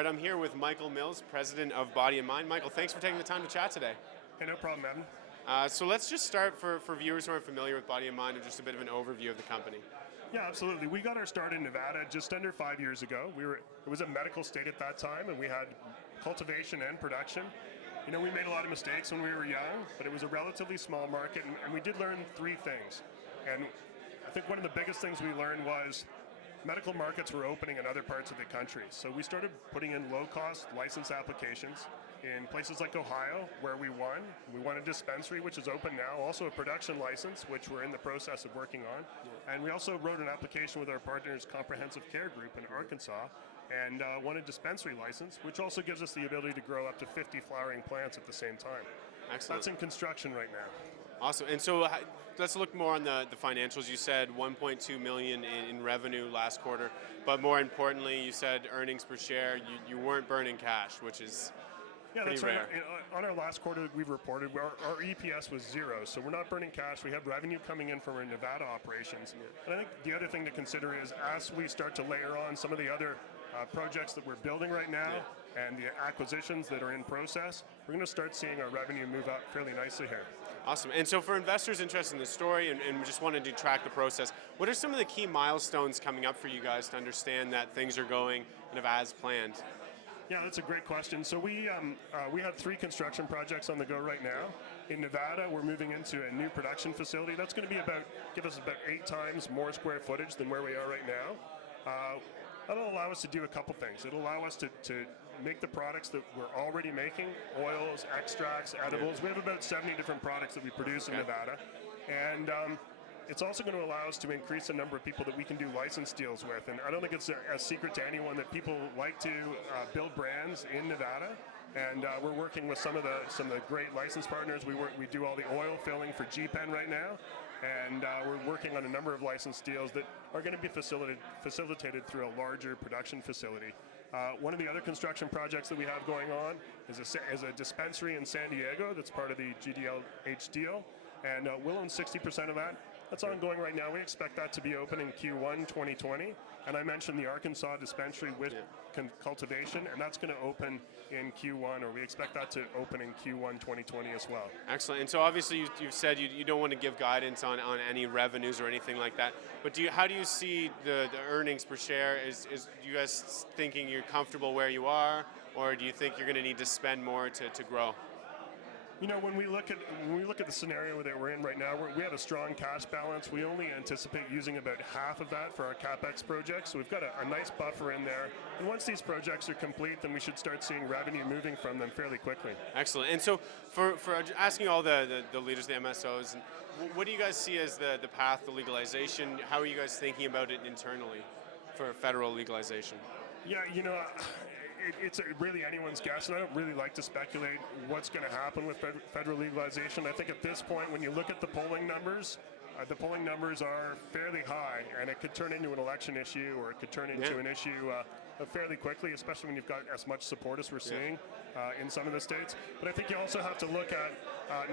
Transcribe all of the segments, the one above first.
right, I'm here with Michael Mills, president of Body and Mind. Michael, thanks for taking the time to chat today. Hey, no problem, Evan. So let's just start for viewers who aren't familiar with Body and Mind, and just a bit of an overview of the company. Yeah, absolutely. We got our start in Nevada just under 5 years ago. It was a medical state at that time, and we had cultivation and production. You know, we made a lot of mistakes when we were young, but it was a relatively small market, and we did learn three things. And I think one of the biggest things we learned was medical markets were opening in other parts of the country. So we started putting in low-cost license applications in places like Ohio, where we won. We won a dispensary, which is open now, also a production license, which we're in the process of working on. And we also wrote an application with our partners, Comprehensive Care Group in Arkansas, and won a dispensary license, which also gives us the ability to grow up to 50 flowering plants at the same time. Excellent. That's in construction right now. Awesome. And so let's look more on the financials. You said 1.2 million in revenue last quarter, but more importantly, you said earnings per share. You weren't burning cash, which is pretty rare. Right. On our last quarter that we've reported, our EPS was zero, so we're not burning cash. We have revenue coming in from our Nevada operations. And I think the other thing to consider is as we start to layer on some of the other projects that we're building right now and the acquisitions that are in process, we're going to start seeing our revenue move up fairly nicely here. Awesome. And so for investors interested in the story and just wanted to track the process, what are some of the key milestones coming up for you guys to understand that things are going kind of as planned? Yeah, that's a great question. So we have 3 construction projects on the go right now. In Nevada, we're moving into a new production facility. That's going to give us about 8 times more square footage than where we are right now. That'll allow us to do a couple things. It'll allow us to make the products that we're already making, oils, extracts, edibles. We have about 70 different products that we produce in Nevada. And it's also going to allow us to increase the number of people that we can do license deals with. And I don't think it's a secret to anyone that people like to build brands in Nevada. And we're working with some of the great license partners. We do all the oil filling for G-Pen right now. And we're working on a number of license deals that are going to be facilitated through a larger production facility. One of the other construction projects that we have going on is a dispensary in San Diego that's part of the GDLH deal. And we'll own 60% of that. That's ongoing right now. We expect that to be open in Q1 2020. And I mentioned the Arkansas dispensary with cultivation, and that's going to open in Q1, or we expect that to open in Q1 2020 as well. Excellent. And so obviously you've said you don't want to give guidance on any revenues or anything like that, but how do you see the earnings per share? Is you guys thinking you're comfortable where you are, or do you think you're going to need to spend more to grow? You know, when we look at the scenario that we're in right now, we have a strong cash balance. We only anticipate using about half of that for our CapEx projects, so we've got a nice buffer in there. And once these projects are complete, then we should start seeing revenue moving from them fairly quickly. Excellent. And so for asking all the leaders, the MSOs, what do you guys see as the path to legalization? How are you guys thinking about it internally for federal legalization? Yeah, you know, it's really anyone's guess, and I don't really like to speculate what's going to happen with federal legalization. I think at this point, when you look at the polling numbers are fairly high, and it could turn into an election issue, or it could turn into an issue fairly quickly, especially when you've got as much support as we're seeing in some of the states. But I think you also have to look at,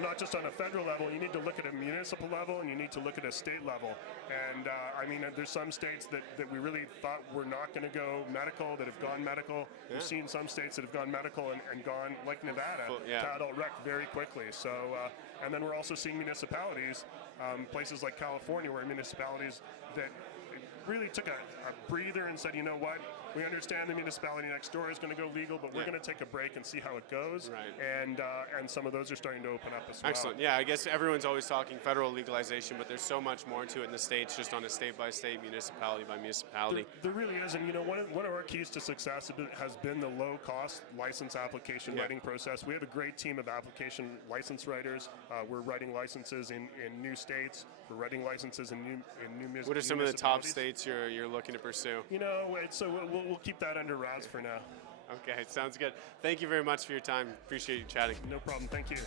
not just on a federal level, you need to look at a municipal level, and you need to look at a state level. And I mean, there's some states that we really thought were not going to go medical, that have gone medical. We've seen some states that have gone medical and gone, like Nevada, to adult rec very quickly. So, and then we're also seeing municipalities, places like California, where municipalities that really took a breather and said, you know what, we understand the municipality next door is going to go legal, but we're going to take a break and see how it goes. Right. And some of those are starting to open up as well. Excellent. Yeah, I guess everyone's always talking federal legalization, but there's so much more to it in the states, just on a state-by-state, municipality-by-municipality. There really is, and you know, one of our keys to success has been the low-cost license application writing process. We have a great team of application license writers. We're writing licenses in new states. We're writing licenses in new municipalities. What are some of the top states you're looking to pursue? You know, so we'll keep that under wraps for now. Okay, sounds good. Thank you very much for your time. Appreciate you chatting. No problem. Thank you.